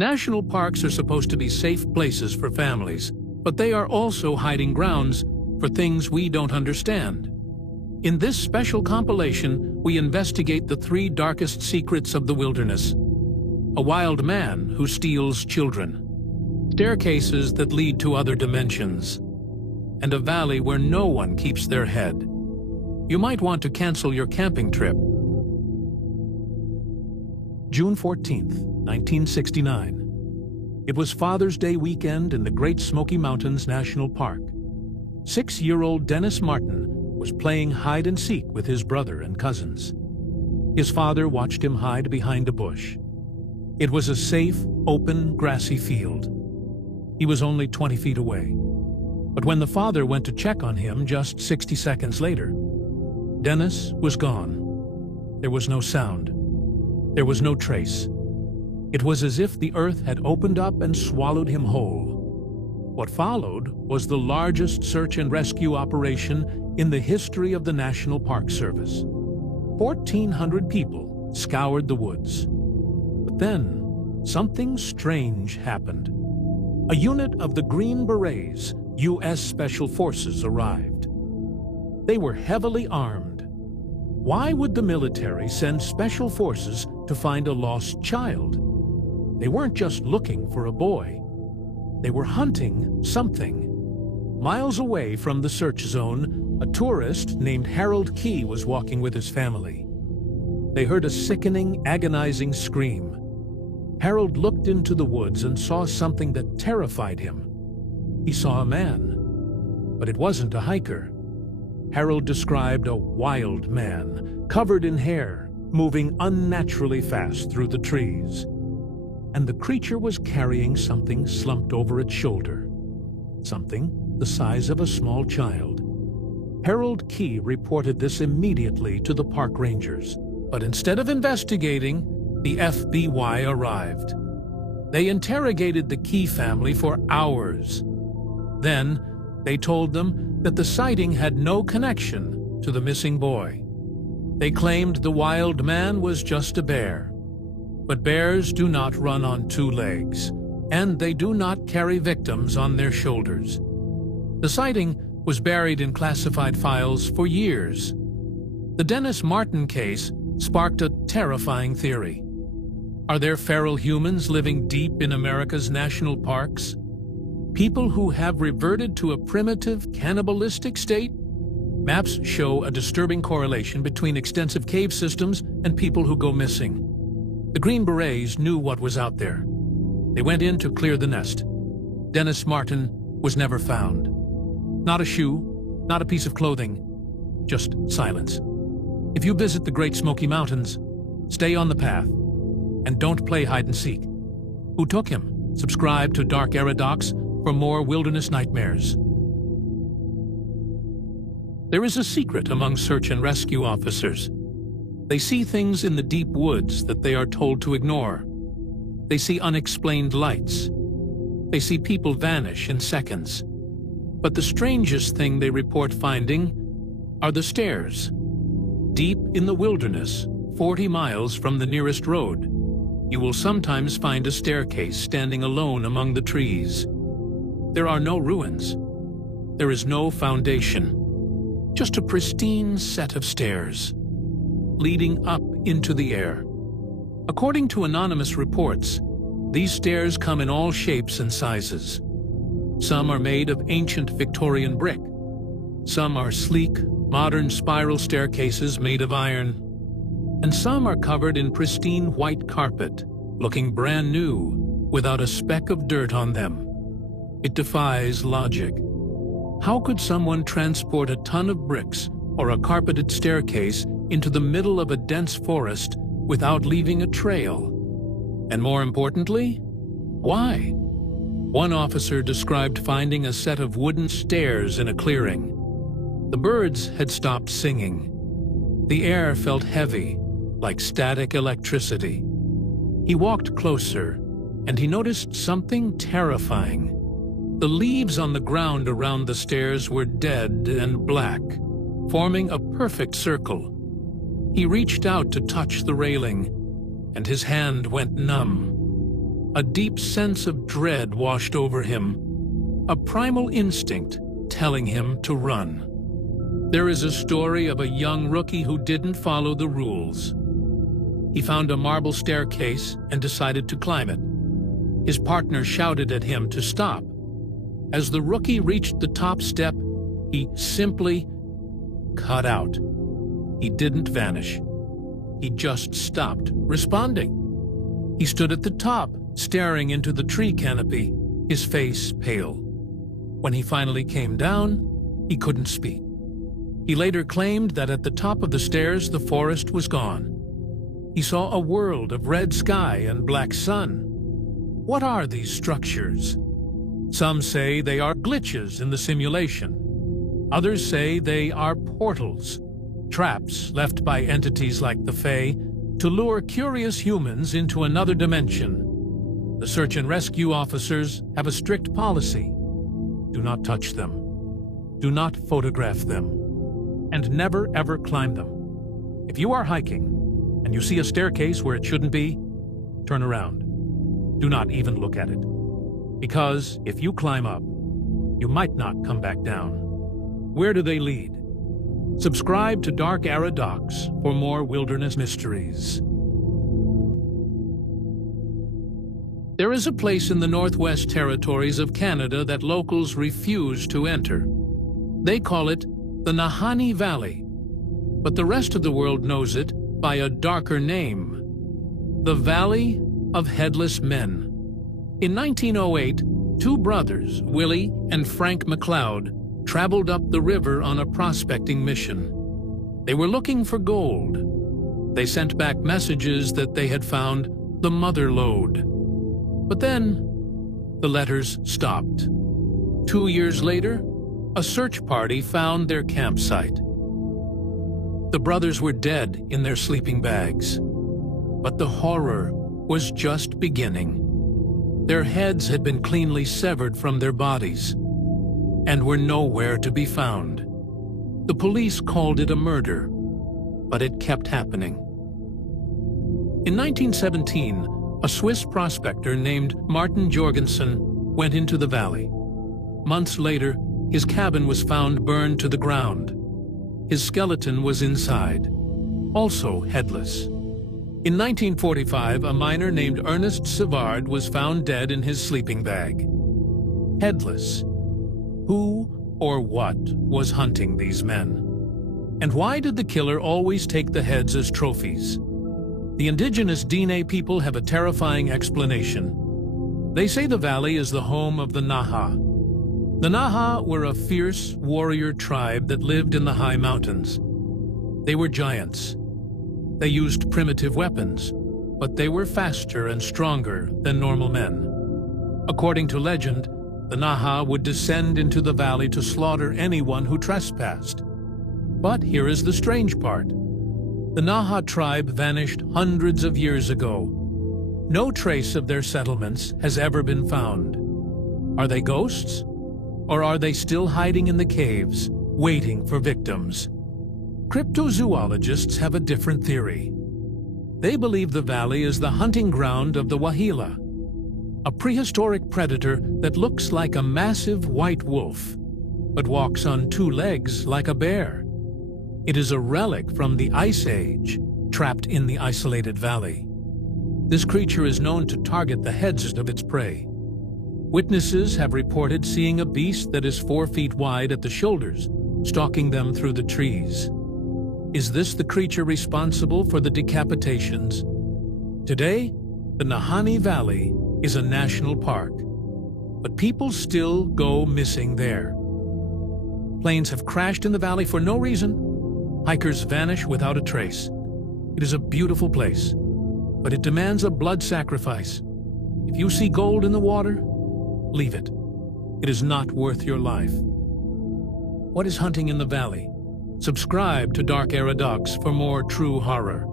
National parks are supposed to be safe places for families, but they are also hiding grounds for things we don't understand. In this special compilation, we investigate the 3 darkest secrets of the wilderness. A wild man who steals children, staircases that lead to other dimensions, and a valley where no one keeps their head. You might want to cancel your camping trip. June 14th, 1969. It was Father's Day weekend in the Great Smoky Mountains National Park. 6-year-old Dennis Martin was playing hide-and-seek with his brother and cousins. His father watched him hide behind a bush. It was a safe, open, grassy field. He was only 20 feet away. But when the father went to check on him just 60 seconds later, Dennis was gone. There was no sound. There was no trace. It was as if the earth had opened up and swallowed him whole. What followed was the largest search and rescue operation in the history of the National Park Service. 1,400 people scoured the woods. But then, something strange happened. A unit of the Green Berets, U.S. Special Forces, arrived. They were heavily armed. Why would the military send special forces to find a lost child? They weren't just looking for a boy. They were hunting something. Miles away from the search zone, a tourist named Harold Key was walking with his family. They heard a sickening, agonizing scream. Harold looked into the woods and saw something that terrified him. He saw a man, but it wasn't a hiker. Harold described a wild man, covered in hair, moving unnaturally fast through the trees. And the creature was carrying something slumped over its shoulder. Something the size of a small child. Harold Key reported this immediately to the park rangers. But instead of investigating, the FBI arrived. They interrogated the Key family for hours. Then, they told them that the sighting had no connection to the missing boy. They claimed the wild man was just a bear. But bears do not run on 2 legs, and they do not carry victims on their shoulders. The sighting was buried in classified files for years. The Dennis Martin case sparked a terrifying theory. Are there feral humans living deep in America's national parks? People who have reverted to a primitive, cannibalistic state? Maps show a disturbing correlation between extensive cave systems and people who go missing. The Green Berets knew what was out there. They went in to clear the nest. Dennis Martin was never found. Not a shoe, not a piece of clothing, just silence. If you visit the Great Smoky Mountains, stay on the path, and don't play hide-and-seek. Who took him? Subscribe to Dark Era Docs for more wilderness nightmares. There is a secret among search and rescue officers. They see things in the deep woods that they are told to ignore. They see unexplained lights. They see people vanish in seconds. But the strangest thing they report finding are the stairs. Deep in the wilderness, 40 miles from the nearest road, you will sometimes find a staircase standing alone among the trees. There are no ruins. There is no foundation. Just a pristine set of stairs, leading up into the air. According to anonymous reports, these stairs come in all shapes and sizes. Some are made of ancient Victorian brick. Some are sleek, modern spiral staircases made of iron. And some are covered in pristine white carpet, looking brand new, without a speck of dirt on them. It defies logic. How could someone transport a ton of bricks or a carpeted staircase into the middle of a dense forest without leaving a trail? And more importantly, why? One officer described finding a set of wooden stairs in a clearing. The birds had stopped singing. The air felt heavy, like static electricity. He walked closer, and he noticed something terrifying. The leaves on the ground around the stairs were dead and black, forming a perfect circle. He reached out to touch the railing, and his hand went numb. a deep sense of dread washed over him, a primal instinct telling him to run. There is a story of a young rookie who didn't follow the rules. He found a marble staircase and decided to climb it. His partner shouted at him to stop. As the rookie reached the top step, he simply cut out. He didn't vanish. He just stopped responding. He stood at the top, staring into the tree canopy, his face pale. When he finally came down, he couldn't speak. He later claimed that at the top of the stairs the forest was gone. He saw a world of red sky and black sun. What are these structures? Some say they are glitches in the simulation. Others say they are portals, traps left by entities like the Fae to lure curious humans into another dimension. The search and rescue officers have a strict policy. Do not touch them. Do not photograph them. And never ever climb them. If you are hiking and you see a staircase where it shouldn't be, turn around. Do not even look at it. Because if you climb up, you might not come back down. Where do they lead? Subscribe to Dark Era Docs for more wilderness mysteries. There is a place in the Northwest Territories of Canada that locals refuse to enter. They call it the Nahanni Valley, but the rest of the world knows it by a darker name, the Valley of Headless Men. In 1908, two brothers, Willie and Frank McLeod, traveled up the river on a prospecting mission. They were looking for gold. They sent back messages that they had found the mother lode. But then, the letters stopped. 2 years later, a search party found their campsite. The brothers were dead in their sleeping bags. But the horror was just beginning. Their heads had been cleanly severed from their bodies and were nowhere to be found. The police called it a murder, but it kept happening. In 1917, a Swiss prospector named Martin Jorgensen went into the valley. Months later, his cabin was found burned to the ground. His skeleton was inside, also headless. In 1945, a miner named Ernest Savard was found dead in his sleeping bag. Headless. Who or what was hunting these men? And why did the killer always take the heads as trophies? The indigenous Dene people have a terrifying explanation. They say the valley is the home of the Naha. The Naha were a fierce warrior tribe that lived in the high mountains. They were giants. They used primitive weapons, but they were faster and stronger than normal men. According to legend, the Naha would descend into the valley to slaughter anyone who trespassed. But here is the strange part. The Naha tribe vanished hundreds of years ago. No trace of their settlements has ever been found. Are they ghosts? Or are they still hiding in the caves, waiting for victims? Cryptozoologists have a different theory. They believe the valley is the hunting ground of the Wahila, a prehistoric predator that looks like a massive white wolf, but walks on two legs like a bear. It is a relic from the Ice Age, trapped in the isolated valley. This creature is known to target the heads of its prey. Witnesses have reported seeing a beast that is 4 feet wide at the shoulders, stalking them through the trees. Is this the creature responsible for the decapitations? Today, the Nahanni Valley is a national park, but people still go missing there. Planes have crashed in the valley for no reason. Hikers vanish without a trace. It is a beautiful place, but it demands a blood sacrifice. If you see gold in the water, leave it. It is not worth your life. What is hunting in the valley? Subscribe to Dark Era Docs for more true horror.